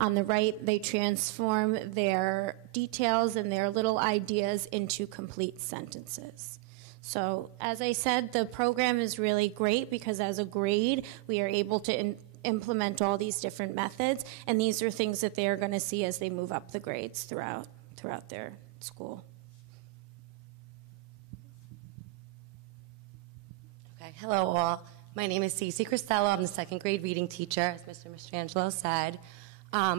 On the right, they transform their details and their little ideas into complete sentences. So, as I said, the program is really great because as a grade, we are able to implement all these different methods, and these are things that they're going to see as they move up the grades throughout their school. Okay, hello all. My name is Cece Cristello. I'm the second grade reading teacher, as Mr. Mastrangelo said.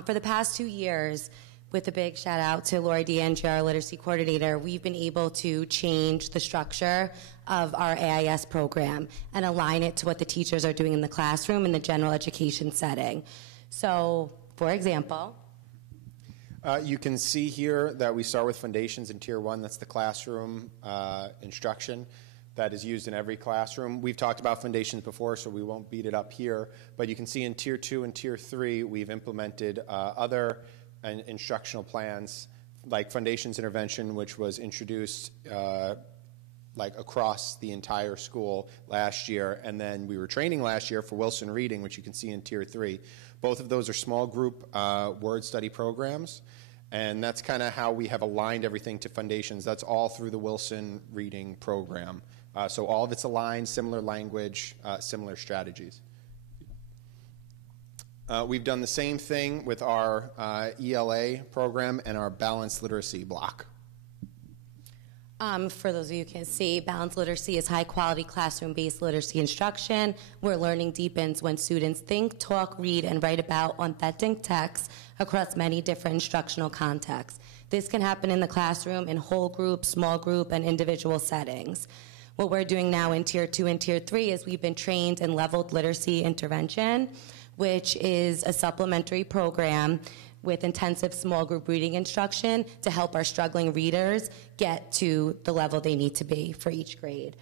For the past 2 years, with a big shout out to Lori DeAndrea, our literacy coordinator, we've been able to change the structure of our AIS program and align it to what the teachers are doing in the classroom in the general education setting. So, for example, you can see here that we start with foundations in Tier 1. That's the classroom instruction that is used in every classroom. We've talked about foundations before, so we won't beat it up here. But you can see in Tier 2 and Tier 3, we've implemented other instructional plans, like foundations intervention, which was introduced across the entire school last year. And then we were training last year for Wilson Reading, which you can see in Tier 3. Both of those are small group word study programs. And that's kind of how we have aligned everything to foundations. That's all through the Wilson Reading program. So all of it's aligned, similar language, similar strategies. We've done the same thing with our ELA program and our balanced literacy block. For those of you who can see, balanced literacy is high-quality classroom-based literacy instruction where learning deepens when students think, talk, read, and write about authentic texts across many different instructional contexts. This can happen in the classroom, in whole group, small group, and individual settings. What we're doing now in Tier 2 and Tier 3 is we've been trained in leveled literacy intervention, which is a supplementary program with intensive small group reading instruction to help our struggling readers get to the level they need to be for each grade.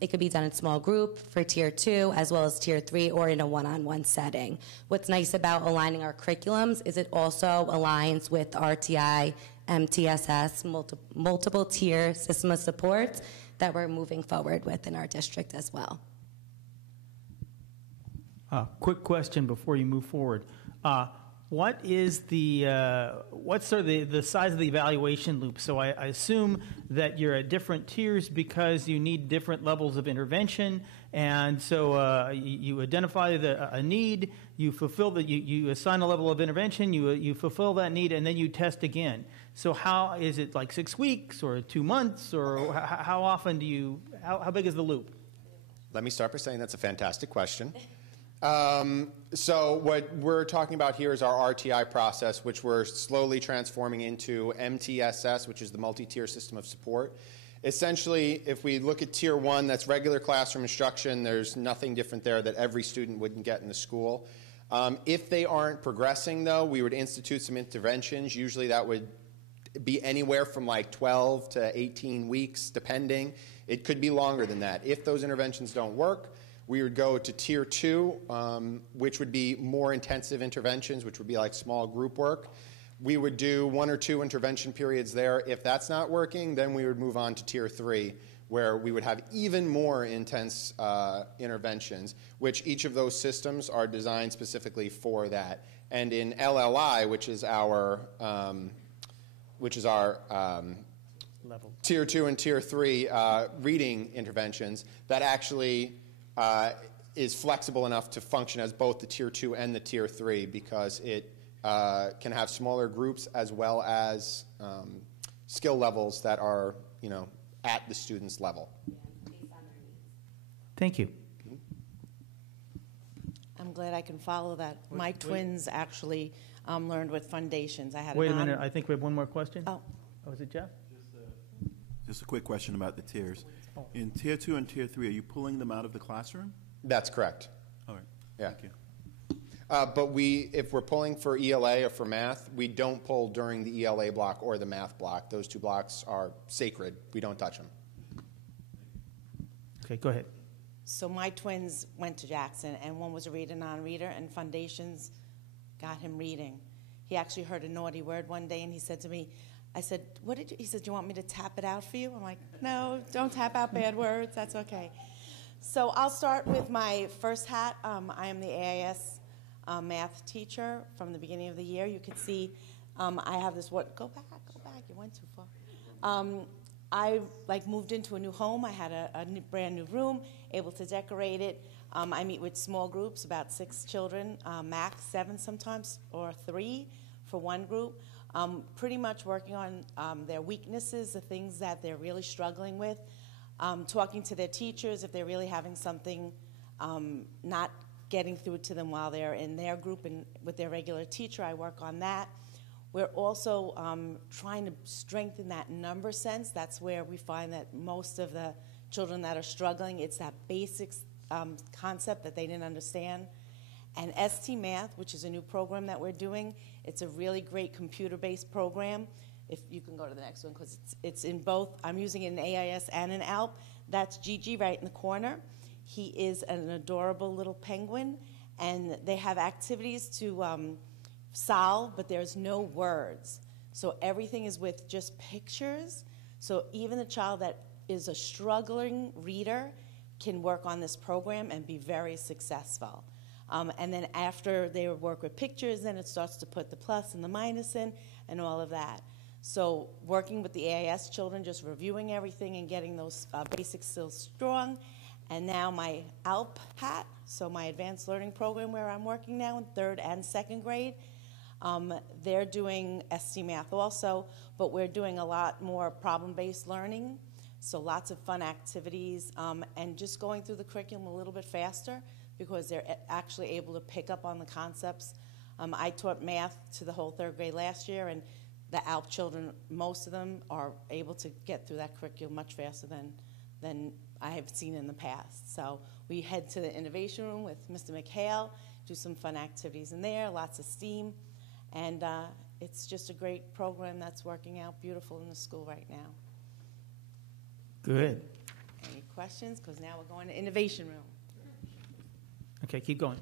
It could be done in small group for Tier 2 as well as Tier 3 or in a one-on-one setting. What's nice about aligning our curriculums is it also aligns with RTI, MTSS, multiple tier system of supports that we're moving forward with in our district as well. Quick question before you move forward. What is what's sort of the size of the evaluation loop? So I assume that you're at different tiers because you need different levels of intervention, and so you identify a need, you fulfill you assign a level of intervention, you fulfill that need, and then you test again. So how is it, like 6 weeks or 2 months, or how often do you? How big is the loop? Let me start by saying that's a fantastic question. So what we're talking about here is our RTI process, which we're slowly transforming into MTSS, which is the multi-tier system of support. Essentially, if we look at Tier 1, that's regular classroom instruction. There's nothing different there that every student wouldn't get in the school. If they aren't progressing, though, we would institute some interventions. Usually that would be anywhere from like 12 to 18 weeks, depending. It could be longer than that. If those interventions don't work, we would go to Tier 2, which would be more intensive interventions, which would be like small group work. We would do 1 or 2 intervention periods there. If that's not working, then we would move on to Tier 3, where we would have even more intense interventions, which each of those systems are designed specifically for that. And in LLI, which is our level Tier 2 and Tier 3 reading interventions, that actually is flexible enough to function as both the Tier 2 and the Tier 3 because it can have smaller groups as well as skill levels that are, at the student's level. Thank you. I'm glad I can follow that. My twins actually learned with foundations. Wait a minute. I think we have one more question. Oh, is it Jeff? Just a quick question about the tiers. Oh. In Tier 2 and Tier 3, are you pulling them out of the classroom? That's correct. All right. Yeah. Thank you. But if we're pulling for ELA or for math, we don't pull during the ELA block or the math block. Those 2 blocks are sacred. We don't touch them. Okay, go ahead. So my twins went to Jackson, and one was a reader, non-reader, and foundations got him reading. He actually heard a naughty word one day, and he said to me, I said, what did you? He said, do you want me to tap it out for you? I'm like, no, don't tap out bad words. That's okay. So I'll start with my first hat. I am the AIS math teacher from the beginning of the year. You can see I have this, go back, you went too far. I moved into a new home. I had a brand new room, able to decorate it. I meet with small groups, about 6 children, max 7 sometimes, or 3 for one group. Pretty much working on their weaknesses, the things that they're really struggling with. Talking to their teachers if they're really having something not getting through to them while they're in their group and with their regular teacher. I work on that. We're also trying to strengthen that number sense. That's where we find that most of the children that are struggling, it's that basic concept that they didn't understand. And ST Math, which is a new program that we're doing, it's a really great computer-based program. If you can go to the next one, because it's in both. I'm using it in AIS and in ALP. That's Gigi right in the corner. He is an adorable little penguin, and they have activities to solve, but there's no words. So everything is with just pictures. So even the child that is a struggling reader can work on this program and be very successful. And then after they work with pictures, then it starts to put the plus and the minus in and all of that. So working with the AIS children, just reviewing everything and getting those basic skills strong. And now my ALP hat, so my advanced learning program where I'm working now in 3rd and 2nd grade, they're doing ST Math also, but we're doing a lot more problem-based learning, so lots of fun activities, and just going through the curriculum a little bit faster because they're actually able to pick up on the concepts. I taught math to the whole 3rd grade last year, and the ALP children, most of them are able to get through that curriculum much faster than I have seen in the past. So we head to the innovation room with Mr. McHale, do some fun activities in there, lots of STEAM, and it's just a great program that's working out beautiful in the school right now. Good. Any questions? Because now we're going to innovation room. Okay, keep going.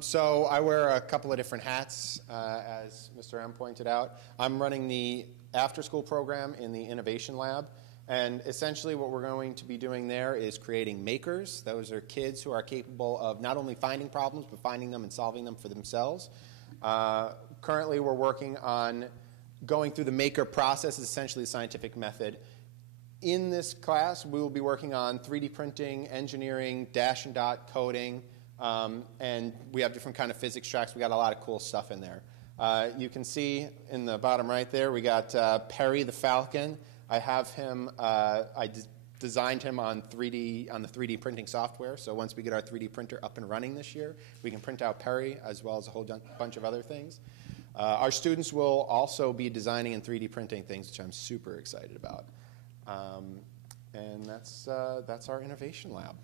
So I wear a couple of different hats, as Mr. M pointed out. I'm running the after-school program in the Innovation Lab, and essentially what we're going to be doing there is creating makers. Those are kids who are capable of not only finding problems, but finding them and solving them for themselves. Currently, we're working on going through the maker process, is essentially the scientific method. In this class, we will be working on 3D printing, engineering, dash and dot coding, and we have different kind of physics tracks. We got a lot of cool stuff in there. You can see in the bottom right there, we got Perry the Falcon. I have him, designed him on the 3D printing software. So once we get our 3D printer up and running this year, we can print out Perry as well as a whole bunch of other things. Our students will also be designing and 3D printing things, which I'm super excited about. And that's our innovation lab.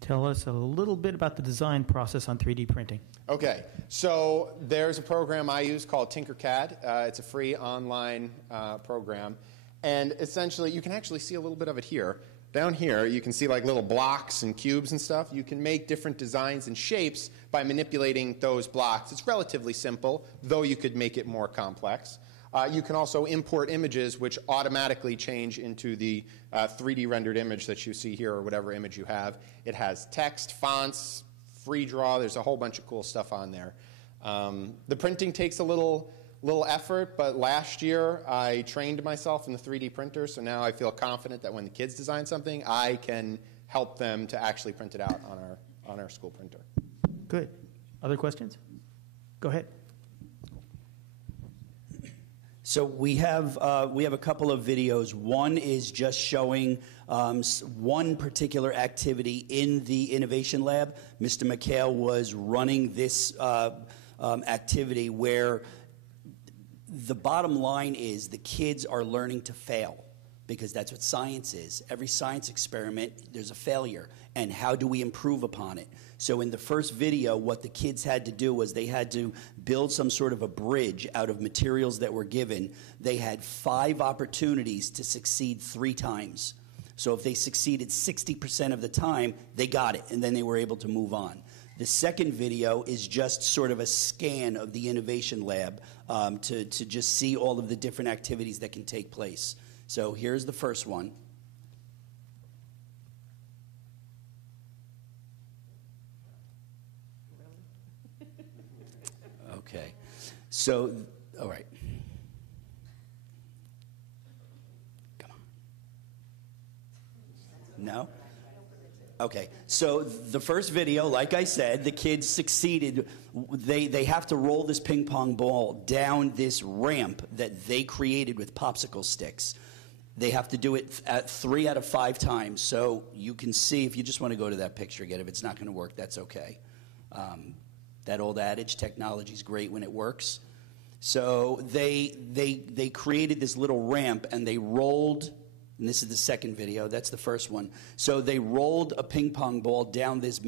Tell us a little bit about the design process on 3D printing. Okay, so there's a program I use called Tinkercad. It's a free online program. And essentially, you can actually see a little bit of it here. Down here, you can see like little blocks and cubes and stuff. You can make different designs and shapes by manipulating those blocks. It's relatively simple, though you could make it more complex. You can also import images which automatically change into the 3D rendered image that you see here or whatever image you have. It has text, fonts, free draw. There's a whole bunch of cool stuff on there. The printing takes a little effort, but last year I trained myself in the 3D printer, so now I feel confident that when the kids design something, I can help them to actually print it out on our school printer. Good. Other questions? Go ahead. So we have a couple of videos. One is just showing one particular activity in the Innovation Lab. Mr. McHale was running this activity where the bottom line is the kids are learning to fail, because that's what science is. Every science experiment, there's a failure, and how do we improve upon it? So in the first video, what the kids had to do was they had to build some sort of a bridge out of materials that were given. They had 5 opportunities to succeed 3 times. So if they succeeded 60% of the time, they got it, and then they were able to move on. The second video is just sort of a scan of the Innovation Lab to just see all of the different activities that can take place. So here's the first one. Okay. So, all right. Come on. No? Okay, so the first video, like I said, the kids succeeded. They have to roll this ping pong ball down this ramp that they created with popsicle sticks. They have to do it at 3 out of 5 times. So you can see, if you just want to go to that picture again, if it's not going to work, that's okay. That old adage, technology's great when it works. So they created this little ramp, and they rolled. And this is the second video. That's the first one. So they rolled a ping pong ball down this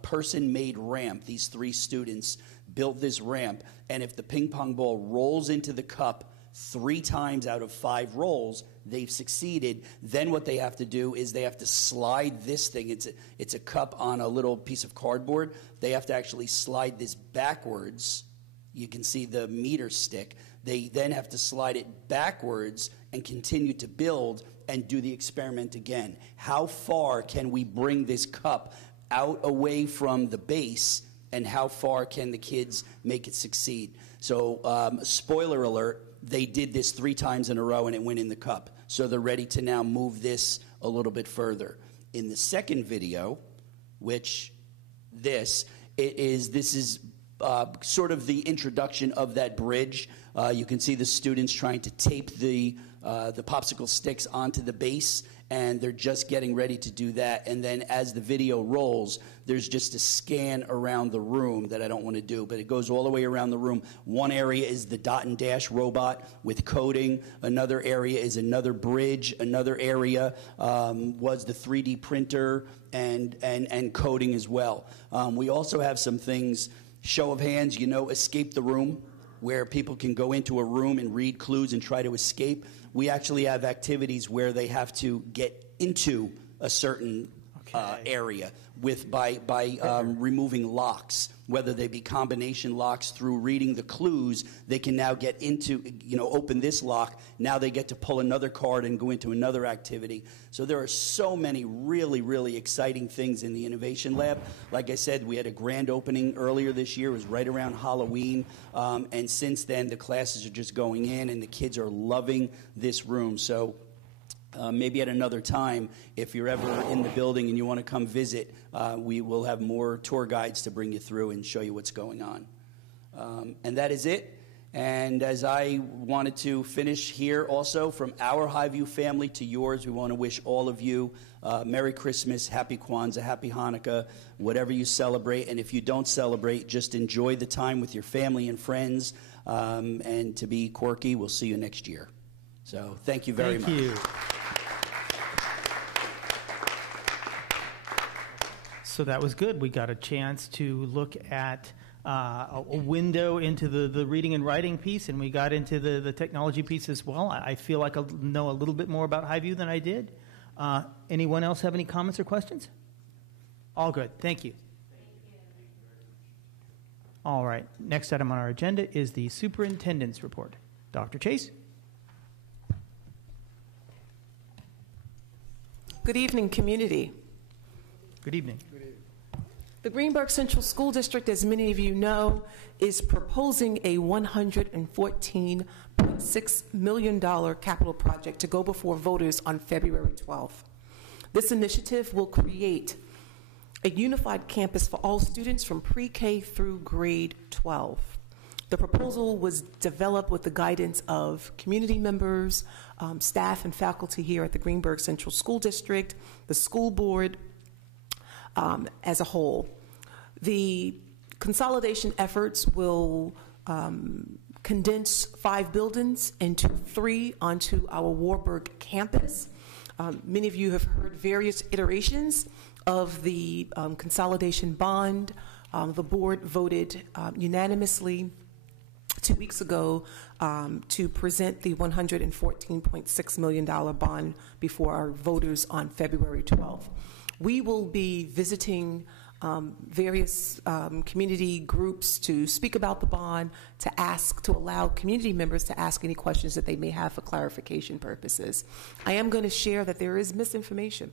person-made ramp. These 3 students built this ramp. And if the ping pong ball rolls into the cup 3 times out of 5 rolls, they've succeeded. Then what they have to do is they have to slide this thing. It's a cup on a little piece of cardboard. They have to actually slide this backwards. You can see the meter stick. They then have to slide it backwards and continue to build and do the experiment again. How far can we bring this cup out away from the base, and how far can the kids make it succeed? So, spoiler alert, they did this 3 times in a row and it went in the cup. So they're ready to now move this a little bit further. In the second video, which this is sort of the introduction of that bridge. You can see the students trying to tape the popsicle sticks onto the base, and they're just getting ready to do that. And then as the video rolls, there's just a scan around the room that I don't want to do, but it goes all the way around the room. One area is the dot and dash robot with coding. Another area is another bridge. Another area was the 3D printer and coding as well. We also have some things, show of hands, escape the room, where people can go into a room and read clues and try to escape. We actually have activities where they have to get into a certain area by removing locks, whether they be combination locks. Through reading the clues, they can now get into, open this lock. Now they get to pull another card and go into another activity. So there are so many really, really exciting things in the Innovation Lab. Like I said, we had a grand opening earlier this year. It was right around Halloween. And since then, the classes are just going in, and the kids are loving this room. So maybe at another time, if you're ever in the building and you want to come visit, we will have more tour guides to bring you through and show you what's going on. And that is it. And as I wanted to finish here also, from our Highview family to yours, we want to wish all of you Merry Christmas, Happy Kwanzaa, Happy Hanukkah, whatever you celebrate. And if you don't celebrate, just enjoy the time with your family and friends. And to be quirky, we'll see you next year. So thank you very much. Thank you. So that was good. We got a chance to look at a window into the reading and writing piece, and we got into the technology piece as well. I feel like I know a little bit more about Highview than I did. Anyone else have any comments or questions? All good. Thank you. All right. Next item on our agenda is the superintendent's report. Dr. Chase? Good evening, community. Good evening. The Greenburgh Central School District, as many of you know, is proposing a $114.6 million capital project to go before voters on February 12th. This initiative will create a unified campus for all students from pre-K through grade 12. The proposal was developed with the guidance of community members, staff and faculty here at the Greenburgh Central School District, the school board, as a whole. The consolidation efforts will condense 5 buildings into 3 onto our Warburg campus. Many of you have heard various iterations of the consolidation bond. The board voted unanimously 2 weeks ago to present the $114.6 million bond before our voters on February 12th. We will be visiting various community groups to speak about the bond, to allow community members to ask any questions that they may have for clarification purposes. I am going to share that there is misinformation,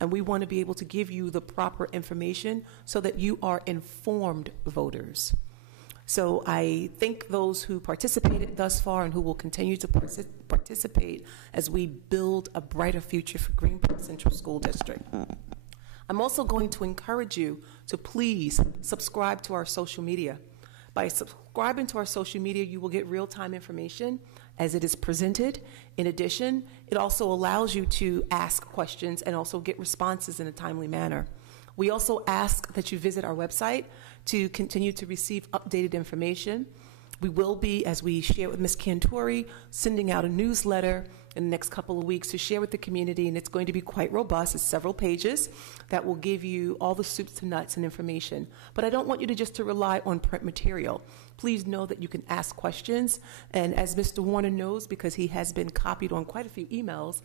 and we want to be able to give you the proper information so that you are informed voters. So I thank those who participated thus far and who will continue to participate as we build a brighter future for Greenburgh Central School District. I'm also going to encourage you to please subscribe to our social media. By subscribing to our social media, you will get real-time information as it is presented. In addition, it also allows you to ask questions and also get responses in a timely manner. We also ask that you visit our website to continue to receive updated information. We will be, as we share with Ms. Cantori, sending out a newsletter in the next couple of weeks to share with the community, and it's going to be quite robust. It's several pages that will give you all the soups to nuts and information. But I don't want you to just to rely on print material. Please know that you can ask questions, and as Mr. Warner knows, because he has been copied on quite a few emails,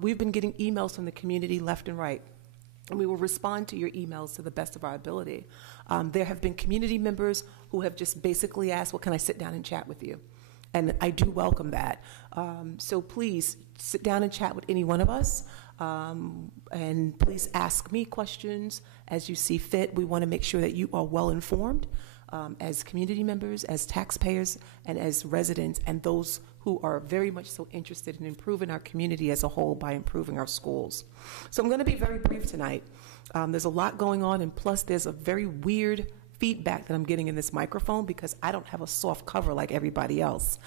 we've been getting emails from the community left and right. And we will respond to your emails to the best of our ability. There have been community members who have just basically asked, well, can I sit down and chat with you? And I do welcome that. So please sit down and chat with any one of us. And please ask me questions as you see fit. We want to make sure that you are well informed as community members, as taxpayers, and as residents, and those who are very much so interested in improving our community as a whole by improving our schools. So I'm going to be very brief tonight. There's a lot going on, and plus there's a very weird feedback that I'm getting in this microphone because I don't have a soft cover like everybody else.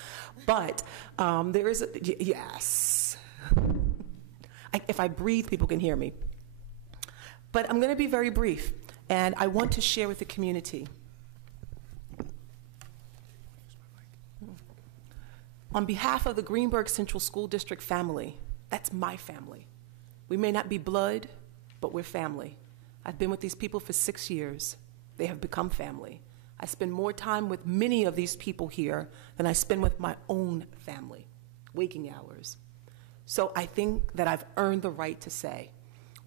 But there is yes. If I breathe, people can hear me. But I'm going to be very brief, and I want to share with the community. On behalf of the Greenburgh Central School District family, that's my family. We may not be blood, but we're family. I've been with these people for 6 years. They have become family. I spend more time with many of these people here than I spend with my own family, waking hours. So I think that I've earned the right to say,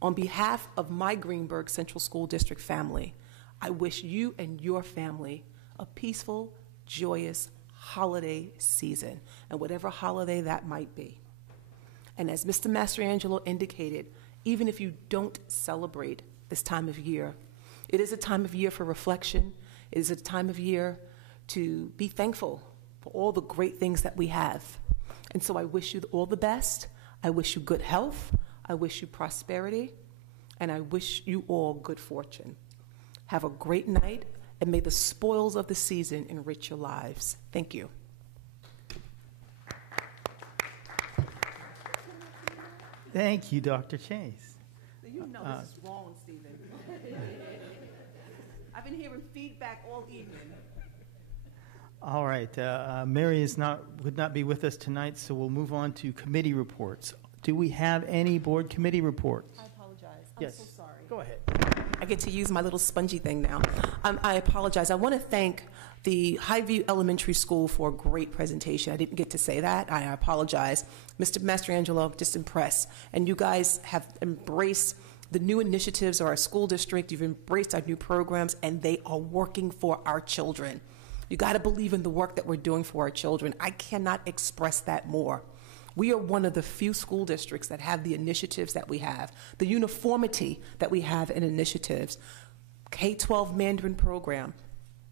on behalf of my Greenburgh Central School District family, I wish you and your family a peaceful, joyous holiday season, and whatever holiday that might be. And as Mr. Mastrangelo indicated, even if you don't celebrate this time of year, it is a time of year for reflection. It is a time of year to be thankful for all the great things that we have. And so I wish you all the best. I wish you good health. I wish you prosperity. And I wish you all good fortune. Have a great night, and may the spoils of the season enrich your lives. Thank you. Thank you, Dr. Chase. You know this is wrong, Stephen. I've been hearing feedback all evening. All right. Mary would not be with us tonight, so we'll move on to committee reports. Do we have any board committee reports? I apologize. Yes. I'm so sorry. Go ahead. I get to use my little spongy thing now. I apologize. I want to thank the Highview Elementary School for a great presentation. I didn't get to say that. I apologize. Mr. Mastrangelo, I'm just impressed. And you guys have embraced the new initiatives of our school district. You've embraced our new programs, and they are working for our children. You got to believe in the work that we're doing for our children. I cannot express that more. We are one of the few school districts that have the initiatives that we have, the uniformity that we have in initiatives. K-12 Mandarin program,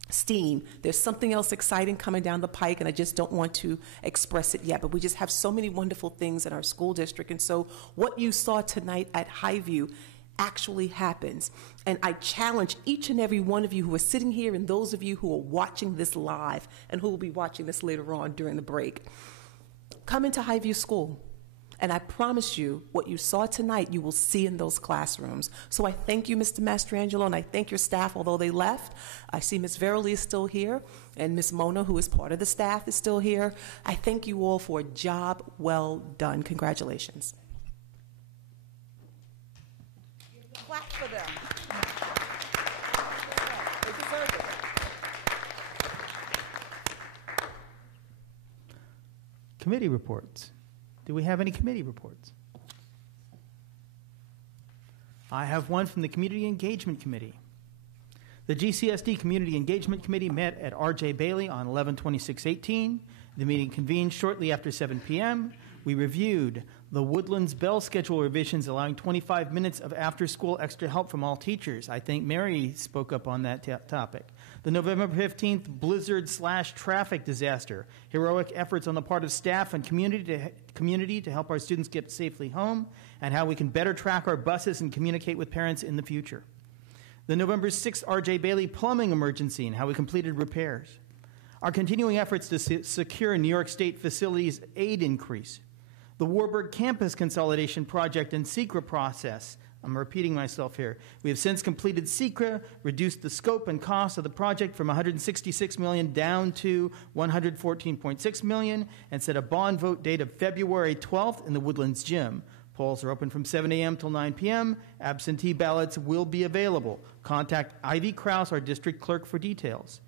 STEAM. There's something else exciting coming down the pike, and I just don't want to express it yet, but we just have so many wonderful things in our school district. And so what you saw tonight at Highview actually happens. And I challenge each and every one of you who are sitting here and those of you who are watching this live and who will be watching this later on during the break. Come into Highview School, and I promise you what you saw tonight you will see in those classrooms. So I thank you, Mr. Mastrangelo, and I thank your staff, although they left. I see Ms. Verily is still here, and Ms. Mona, who is part of the staff, is still here. I thank you all for a job well done. Congratulations. Clap for them. They deserve it. Committee reports. Do we have any committee reports? I have one from the Community Engagement Committee. The GCSD Community Engagement Committee met at R.J. Bailey on 11/26/18. The meeting convened shortly after 7 p.m. We reviewed the Woodlands Bell schedule revisions, allowing 25 minutes of after-school extra help from all teachers. I think Mary spoke up on that topic. The November 15th blizzard/traffic disaster. Heroic efforts on the part of staff and community to help our students get safely home, and how we can better track our buses and communicate with parents in the future. The November 6th R.J. Bailey plumbing emergency and how we completed repairs. Our continuing efforts to secure New York State facilities aid increase. The Warburg campus consolidation project and SECRA process. I'm repeating myself here. We have since completed SECRA, reduced the scope and cost of the project from $166 million down to $114.6 million, and set a bond vote date of February 12th in the Woodlands Gym. Polls are open from 7 a.m. till 9 p.m. Absentee ballots will be available. Contact Ivy Krause, our district clerk, for details.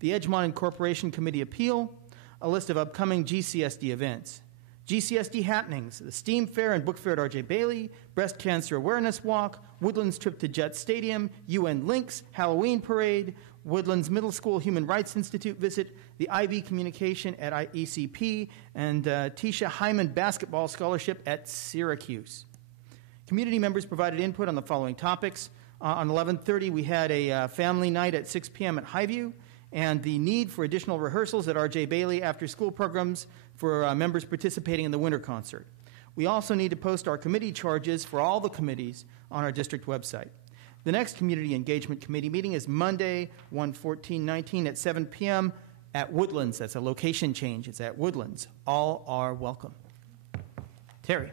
The Edgemont Incorporation Committee appeal, a list of upcoming GCSD events. GCSD happenings, the STEAM Fair and Book Fair at R.J. Bailey, Breast Cancer Awareness Walk, Woodlands Trip to Jet Stadium, UN Links, Halloween Parade, Woodlands Middle School Human Rights Institute visit, the IB Communication at ECP, and Tisha Hyman Basketball Scholarship at Syracuse. Community members provided input on the following topics. On 11:30, we had a family night at 6 p.m. at Highview, and the need for additional rehearsals at R.J. Bailey after-school programs for members participating in the winter concert. We also need to post our committee charges for all the committees on our district website. The next Community Engagement Committee meeting is Monday, 1/14/19 at 7 p.m. at Woodlands. That's a location change. It's at Woodlands. All are welcome. Terry.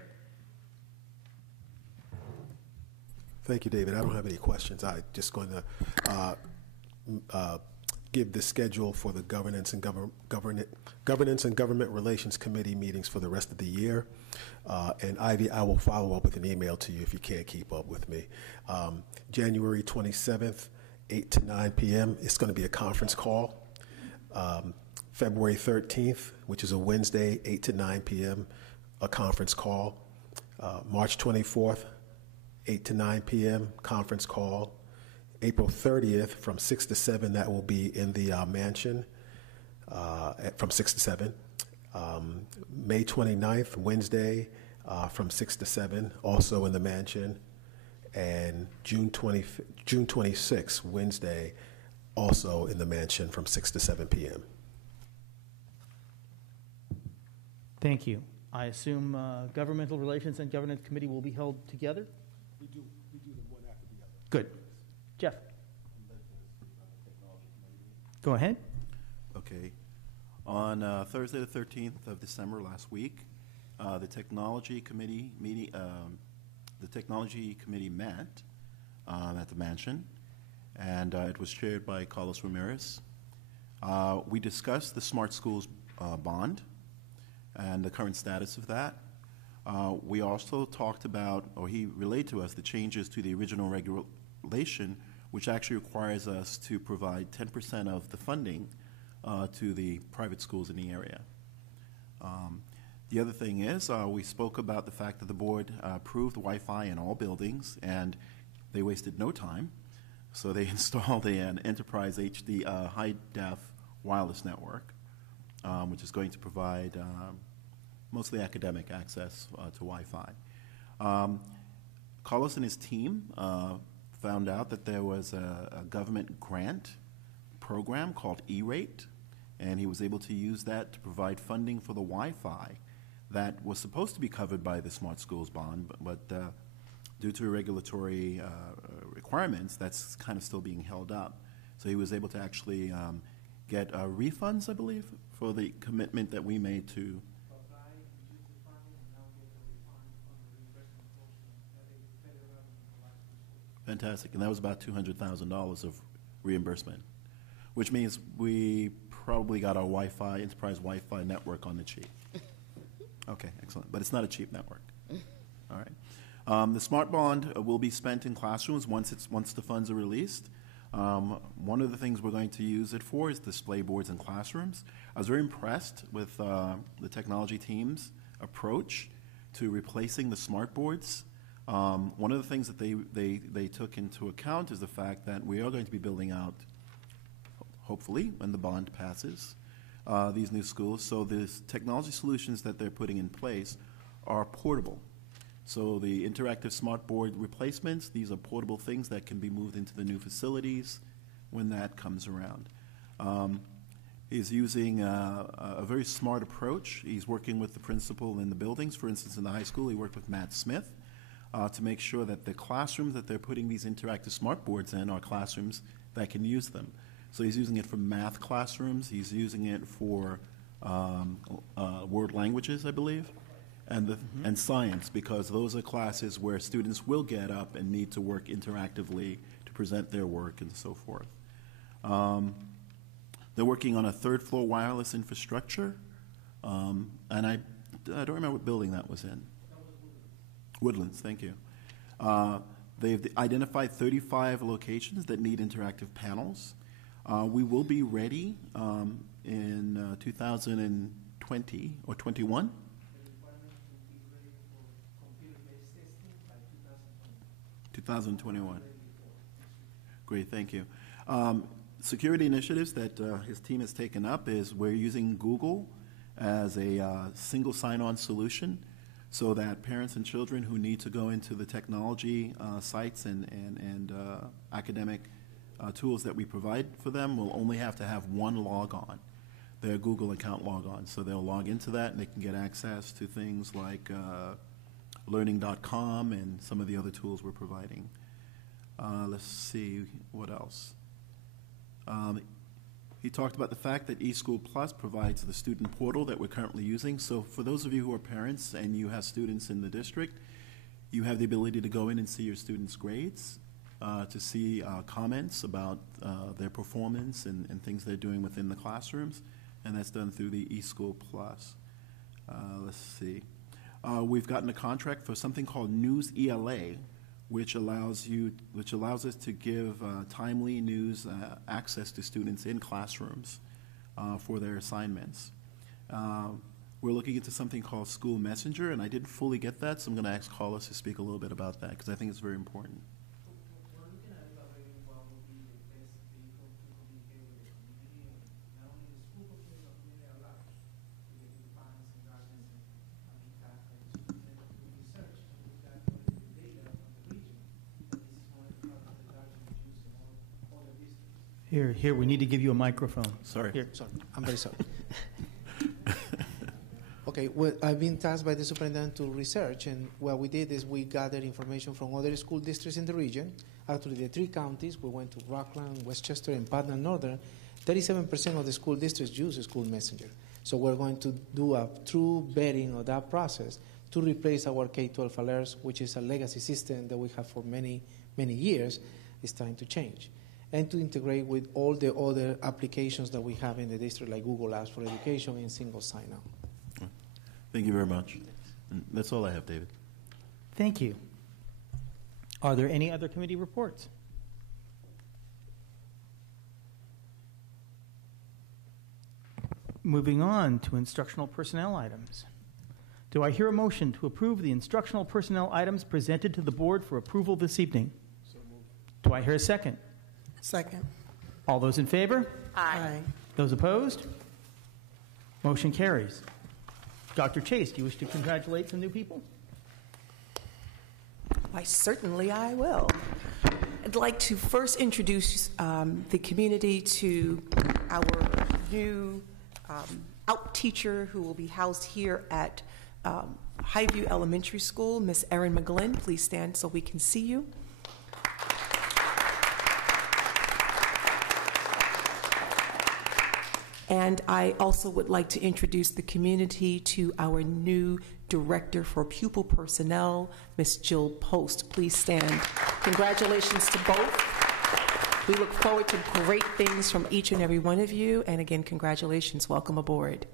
Thank you, David. I don't have any questions. I'm just going to give the schedule for the Governance and Government Relations Committee meetings for the rest of the year. And Ivy, I will follow up with an email to you if you can't keep up with me. January 27th, 8 to 9 p.m., it's going to be a conference call. February 13th, which is a Wednesday, 8 to 9 p.m., a conference call. March 24th, 8 to 9 p.m., conference call. April 30th from 6 to 7, that will be in the mansion from 6 to 7. May 29th, Wednesday, from 6 to 7, also in the mansion. And June 26th, Wednesday, also in the mansion from 6 to 7 p.m. Thank you. I assume Governmental Relations and Governance Committee will be held together? We do them one after the other. Good. Jeff. Go ahead. Okay. On Thursday the 13th of December last week, the Technology Committee met at the mansion, and it was chaired by Carlos Ramirez. We discussed the Smart Schools bond and the current status of that. We also talked about, or he relayed to us, the changes to the original regulation, which actually requires us to provide 10% of the funding to the private schools in the area. The other thing is, we spoke about the fact that the board approved Wi-Fi in all buildings, and they wasted no time. So they installed an enterprise HD high-def wireless network, which is going to provide mostly academic access to Wi-Fi. Carlos and his team found out that there was a government grant program called E-Rate, and he was able to use that to provide funding for the Wi-Fi that was supposed to be covered by the Smart Schools bond, but due to regulatory requirements, that's kind of still being held up. So he was able to actually get refunds, I believe, for the commitment that we made to. Fantastic, and that was about $200,000 of reimbursement, which means we probably got our Wi-Fi, enterprise Wi-Fi network on the cheap. Okay, excellent, but it's not a cheap network. All right. The Smart Bond will be spent in classrooms once the funds are released. One of the things we're going to use it for is display boards in classrooms. I was very impressed with the technology team's approach to replacing the smart boards. One of the things that they took into account is the fact that we are going to be building out, hopefully, when the bond passes, these new schools. So the technology solutions that they're putting in place are portable. So the interactive smart board replacements, these are portable things that can be moved into the new facilities when that comes around. He's using a very smart approach. He's working with the principal in the buildings. For instance, in the high school, he worked with Matt Smith to make sure that the classrooms that they're putting these interactive smart boards in are classrooms that can use them. So he's using it for math classrooms. He's using it for world languages, I believe, and science, because those are classes where students will get up and need to work interactively to present their work and so forth. They're working on a third-floor wireless infrastructure, and I don't remember what building that was in. Woodlands, thank you. They've identified 35 locations that need interactive panels. We will be ready in 2020 or 21. 2021. Great, thank you. Security initiatives that his team has taken up is we're using Google as a single sign-on solution so that parents and children who need to go into the technology sites and academic tools that we provide for them will only have to have one log-on, their Google account log-on. So they'll log into that and they can get access to things like learning.com and some of the other tools we're providing. Let's see, what else? He talked about the fact that eSchool Plus provides the student portal that we're currently using. So for those of you who are parents and you have students in the district, you have the ability to go in and see your students' grades, to see comments about their performance and things they're doing within the classrooms, and that's done through the eSchool Plus. Let's see. We've gotten a contract for something called News ELA, which allows us to give timely news access to students in classrooms for their assignments. We're looking into something called School Messenger, and I didn't fully get that, so I'm going to ask Carlos to speak a little bit about that because I think it's very important. Here, we need to give you a microphone. Sorry. Here. Sorry, I'm very sorry. Okay, well, I've been tasked by the superintendent to research, and what we did is we gathered information from other school districts in the region. Actually, the 3 counties, we went to Rockland, Westchester, and Putnam Northern. 37% of the school districts use a School Messenger. So we're going to do a true vetting of that process to replace our K-12 alerts, which is a legacy system that we have for many, many years. It's time to change. And to integrate with all the other applications that we have in the district, like Google Apps for Education and single sign-on. Thank you very much. That's all I have, David. Thank you. Are there any other committee reports? Moving on to instructional personnel items. Do I hear a motion to approve the instructional personnel items presented to the board for approval this evening? So moved. Do I hear a second? Second. All those in favor? Aye. Those opposed? Motion carries. Dr. Chase, do you wish to congratulate some new people? Why, certainly I will. I'd like to first introduce the community to our new out teacher who will be housed here at Highview Elementary School, Miss Erin McGlynn. Please stand so we can see you. And I also would like to introduce the community to our new Director for Pupil Personnel, Ms. Jill Post. Please stand. Congratulations to both. We look forward to great things from each and every one of you. And again, congratulations. Welcome aboard.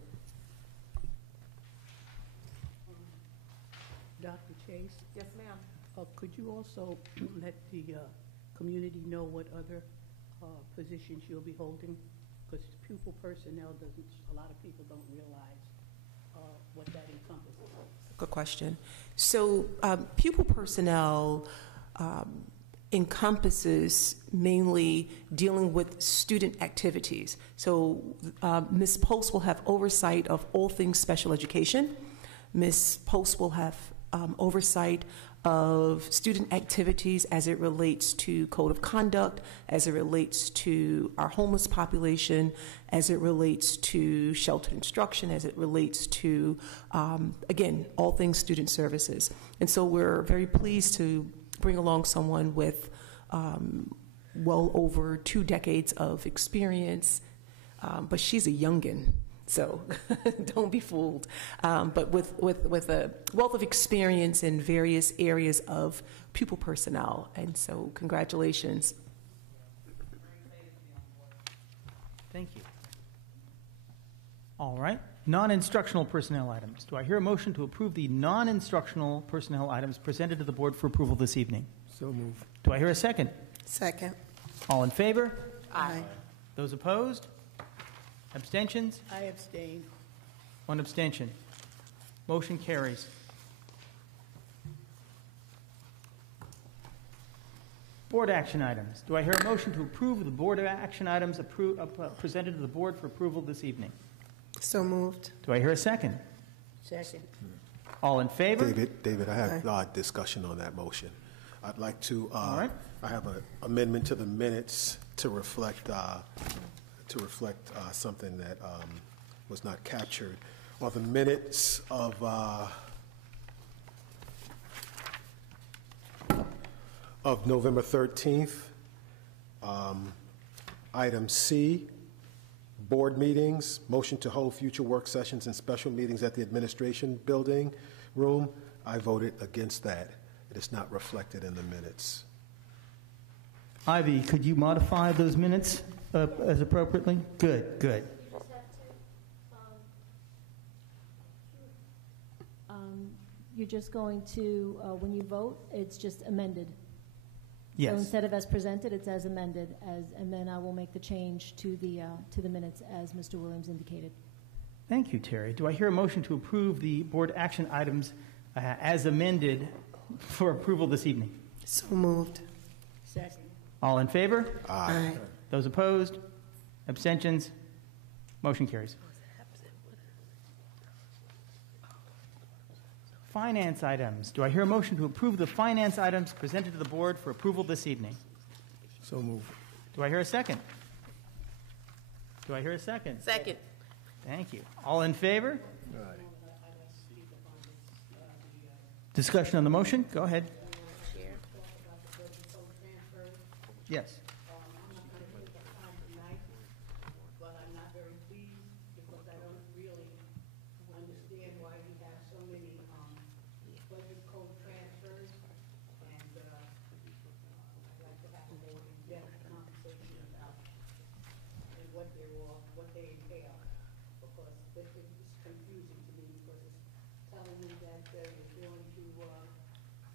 Dr. Chase? Yes, ma'am. Could you also let the community know what other positions you'll be holding? Because pupil personnel doesn't, a lot of people don't realize what that encompasses. Good question. So pupil personnel encompasses mainly dealing with student activities. So Ms. Post will have oversight of all things special education. Ms. Post will have oversight of student activities as it relates to code of conduct, as it relates to our homeless population, as it relates to sheltered instruction, as it relates to, again, all things student services. And so we're very pleased to bring along someone with well over 2 decades of experience, but she's a youngin'. So don't be fooled. But with a wealth of experience in various areas of pupil personnel. And so congratulations. Thank you. All right. Non-instructional personnel items. Do I hear a motion to approve the non-instructional personnel items presented to the board for approval this evening? So move. Do I hear a second? Second. All in favor? Aye. Those opposed? Abstentions? I abstain. 1 abstention. Motion carries. Board action items. Do I hear a motion to approve the board action items presented to the board for approval this evening? So moved. Do I hear a second? Second. All in favor? David, I have discussion on that motion. I'd like to, All right. I have an amendment to the minutes to reflect something that was not captured. On the minutes of November 13th, item C, board meetings, motion to hold future work sessions and special meetings at the administration building room. I voted against that. It is not reflected in the minutes. Ivy, could you modify those minutes as appropriately? Good, good. You just have to, you're just going to, when you vote, it's just amended. Yes. So instead of as presented, it's as amended, and then I will make the change to the minutes as Mr. Williams indicated. Thank you, Terry. Do I hear a motion to approve the board action items as amended for approval this evening? So moved. Second. All in favor? Aye. Those opposed? Abstentions? Motion carries. Finance items. Do I hear a motion to approve the finance items presented to the board for approval this evening? So move. Do I hear a second? Do I hear a second? Second. Thank you. All in favor? Discussion on the motion? Go ahead. Yes. But I'm not very pleased because I don't really understand why we have so many budget code transfers, and I'd like to have a more in-depth conversation about what they entail, because this is confusing to me, because it's telling me that you're going to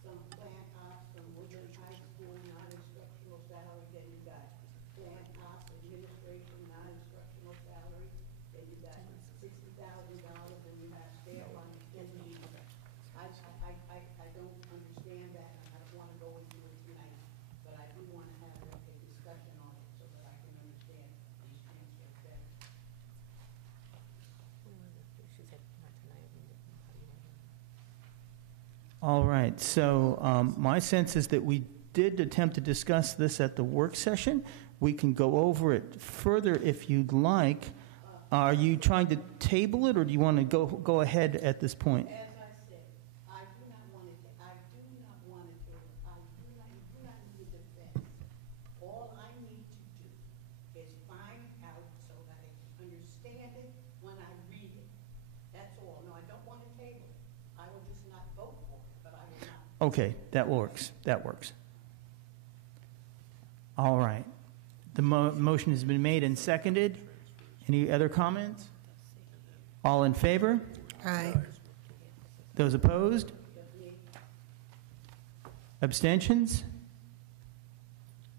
some plant ops from Woodland High School, non-instructional salary, then you got plant ops administration, non-instructional salary, then you got $60,000, and you have staff on leave. I don't understand that, and I don't want to go into it tonight, but I do want to have a discussion on it so that I can understand these transfers better. All right. So my sense is that we did attempt to discuss this at the work session. We can go over it further if you'd like. Are you trying to table it, or do you want to go ahead at this point? As I said, I do not want to table. I do not need a defense. All I need to do is find out so that I can understand it when I read it. That's all. No, I don't want to table it. I will just not vote for it, but I will not. Okay, that works. That works. All right. The motion has been made and seconded. Any other comments? All in favor? Aye. Those opposed? Abstentions?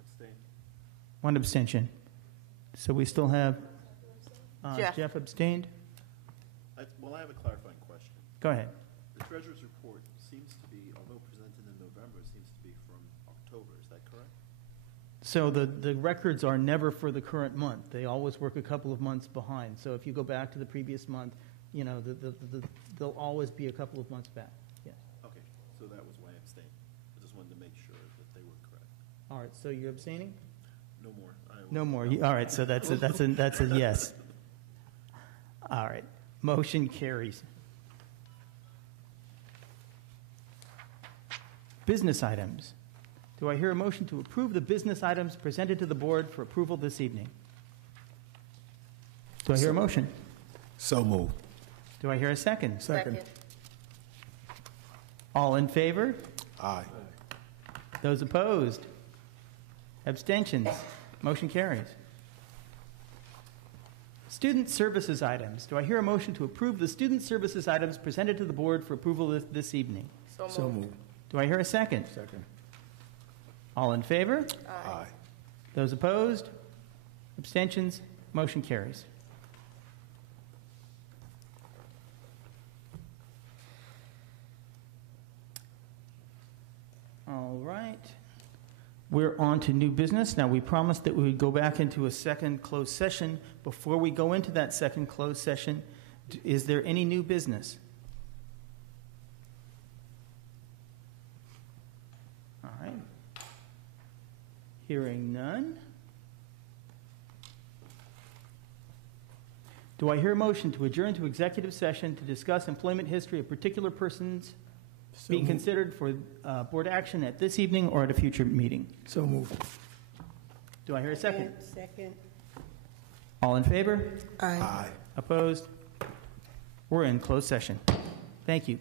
Abstain. 1 abstention. So we still have Jeff. abstained. I have a clarifying question. Go ahead. The treasurer's report seems to be, although presented in November, seems to be from October. Is that correct? So the records are never for the current month. They always work a couple of months behind. So if you go back to the previous month, they'll always be a couple of months back. Yes. Okay, so that was why I abstained. All right, so you're abstaining? No more. No more. All right, so that's a yes. All right, motion carries. Business items. Do I hear a motion to approve the business items presented to the board for approval this evening? Do I hear a motion? So moved. Do I hear a second? Second. All in favor? Aye. Those opposed? Abstentions? Motion carries. Student services items. Do I hear a motion to approve the student services items presented to the board for approval this evening? So moved. Do I hear a second? Second. All in favor? Aye. Those opposed? Abstentions? Motion carries. All right. We're on to new business. Now, we promised that we would go back into a second closed session. Before we go into that second closed session, is there any new business? All right. Hearing none. Do I hear a motion to adjourn to executive session to discuss employment history of particular persons being considered for board action at this evening or at a future meeting? So moved. Do I hear a second? Second. All in favor? Aye. Aye. Opposed? We're in closed session. Thank you.